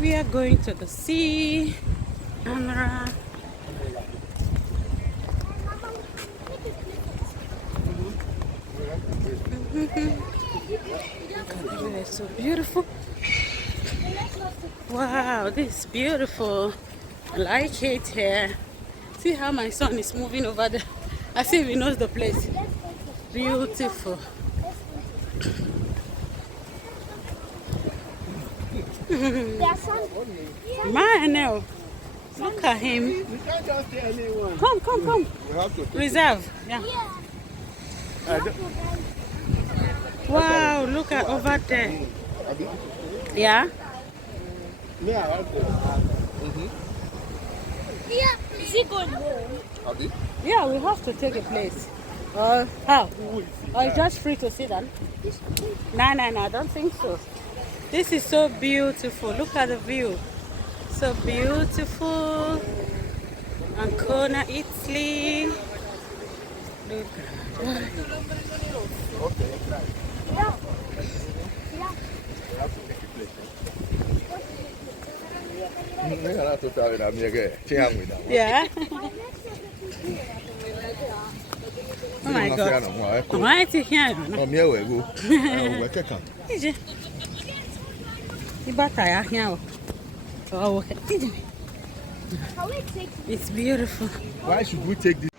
We are going to the sea. Camera. It's so beautiful. Wow, this is beautiful. I like it here. See how my son is moving over there. I see if he knows the place. Beautiful. Man, look at him. We can't just tell anyone. Come. We have to Reserve. Yeah. Wow, look at over there. Yeah. Is he going? Yeah, we have to take a place. How? Or it's just free to sit down? No, I don't think so. This is so beautiful. Look at the view. So beautiful. Acona, Italy. Look. Yeah. Oh my God. Why is it here? It's beautiful. Why should we take this?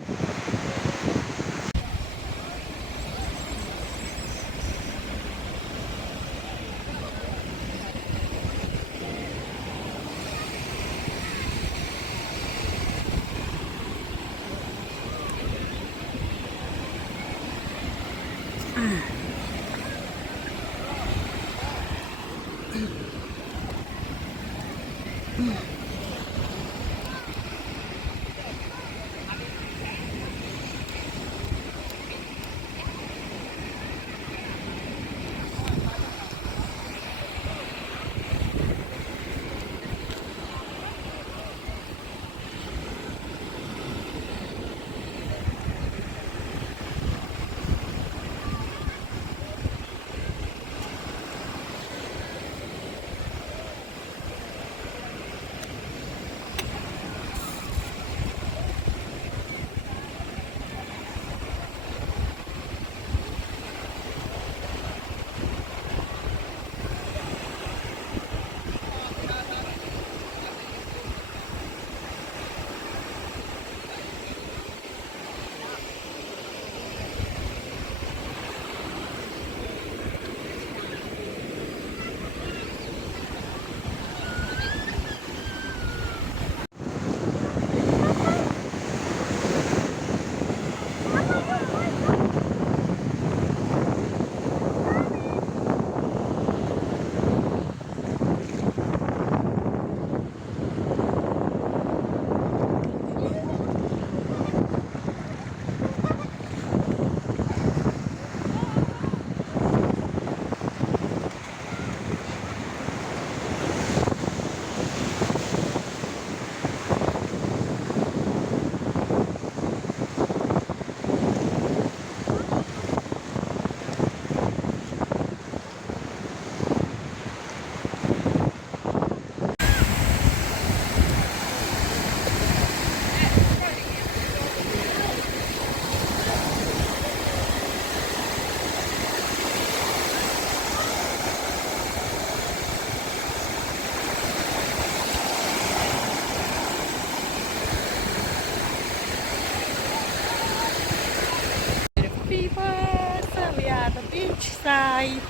Beach side.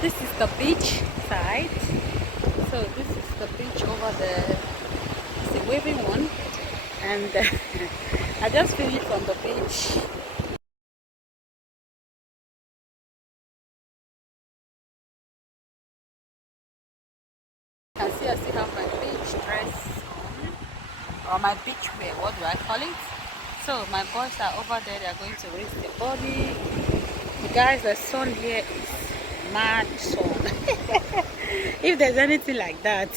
This is the beach side. So this is the beach over there. It's a waving one, and I just finished from the beach. You can see I still have my beach dress on, or my beach wear. What do I call it? So my boys are over there. They are going to raise the body. Guys, the sun here is mad sun. If there's anything like that,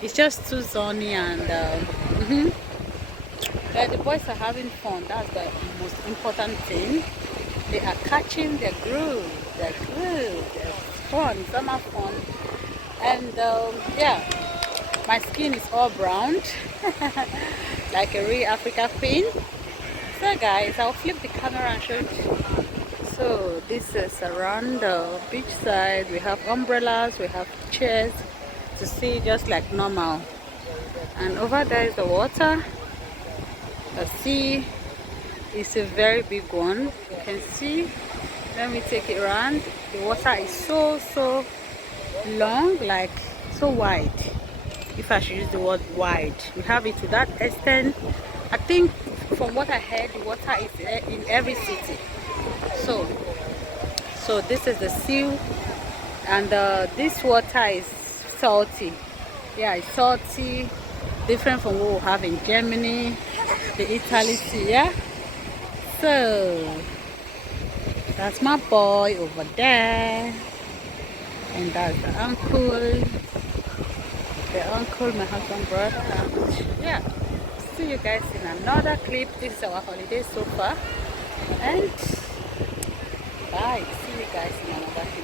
it's just too sunny, and the boys are having fun. That's the most important thing. They are catching their groove. They're fun, summer fun. And yeah, my skin is all browned like a real Africa queen. So guys, I'll flip the camera and show you. So this is around the beach side. We have umbrellas, we have chairs to see just like normal. And over there is the water. The sea is a very big one. You can see. Let me take it around. The water is so long, like so wide. If I should use the word wide, we have it to that extent. I think from what I heard, the water is in every city. So this is the sea, and this water is salty. Yeah, it's salty, different from what we have in Germany, the Italy sea. Yeah. So that's my boy over there, and that's the uncle. The uncle, my husband brought. And yeah, see you guys in another clip. This is our holiday so far, and bye. See you guys in another clip.